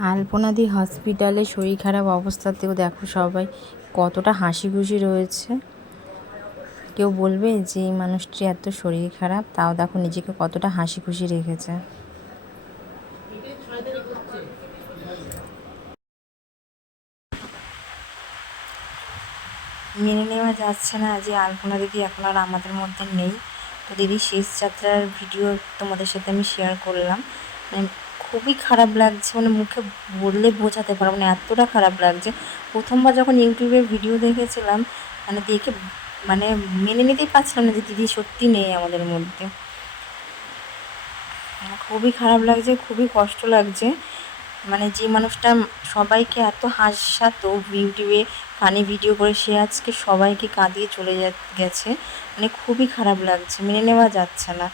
আলপনাদি হসপিটালে শরীর খারাপ অবস্থাতেও দেখো সবাই কতটা হাসি খুশি রয়েছে। কেউ বলবে যে এই মানুষটি এত শরীর খারাপ, তাও দেখো নিজেকে কতটা হাসি খুশি রেখেছে। মেনে নেওয়া যাচ্ছে না যে আলপনা দিদি এখন আর আমাদের মধ্যে নেই। তো দিদির শেষ যাত্রার ভিডিও তোমাদের সাথে আমি শেয়ার করলাম। মানে খুবই খারাপ লাগছে, মানে মুখে বললে বোঝাতে পারবো না, এতটা খারাপ লাগছে। প্রথমবার যখন ইউটিউবে ভিডিও দেখেছিলাম, মানে দেখে মানে মেনে নিতেই পারছিলাম না যে দিদি সত্যি নেই আমাদের মধ্যে। খুবই খারাপ লাগছে, খুবই কষ্ট লাগছে। মানে যে মানুষটা সবাইকে এত হাসাতো ইউটিউবে ফানি ভিডিও করে, সে আজকে সবাইকে কাঁদিয়ে চলে গেছে। মানে খুবই খারাপ লাগছে, মেনে নেওয়া যাচ্ছে না।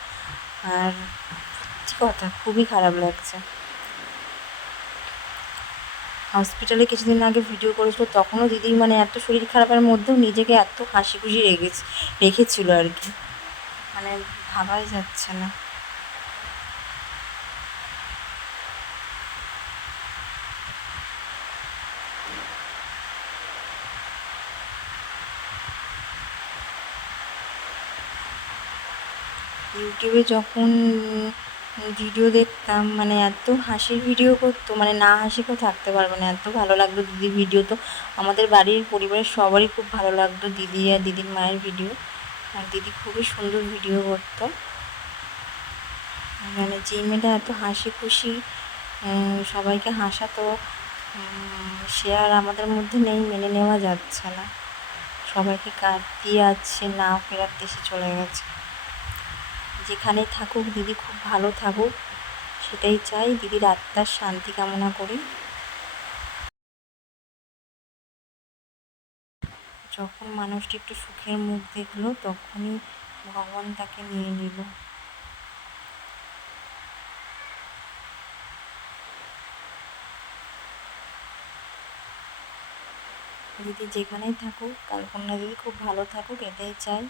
আর সত্যি কথা, খুবই খারাপ লাগছে। হসপিটালে কিছুদিন আগে ভিডিও করেছিল, তখনও দিদি মানে এত শরীর খারাপের মধ্যেও নিজেকে এত হাসি খুশি রেখেছিল আর কি। মানে ভাবাই যাচ্ছে না। ইউটিউবে যখন ভিডিও দেখতাম, মানে এত হাসির ভিডিও করতো, মানে না হাসি কেউ থাকতে পারবে না, এত ভালো লাগতো দিদির ভিডিও। তো আমাদের বাড়ির পরিবারের সবারই খুব ভালো লাগতো দিদি আর দিদির মায়ের ভিডিও। আর দিদি খুবই সুন্দর ভিডিও করতো। মানে যে মেয়েটা এত হাসি খুশি সবাইকে হাসাতো, সে আর আমাদের মধ্যে নেই, মেনে নেওয়া যাচ্ছে না। সবাইকে কাঁদিয়ে আছে, না ফেরার দেশে চলে গেছে। যেখানেই থাকুক দিদি খুব ভালো থাকুক, সেটাই চাই। দিদির আত্মার শান্তি কামনা করি। যখন মানুষটি একটু সুখের মুখ দেখলো, তখনই ভগবান তাকে নিয়ে নিল। দিদি যেখানেই থাকুক, কালপনা দিদি খুব ভালো থাকুক, এটাই চাই।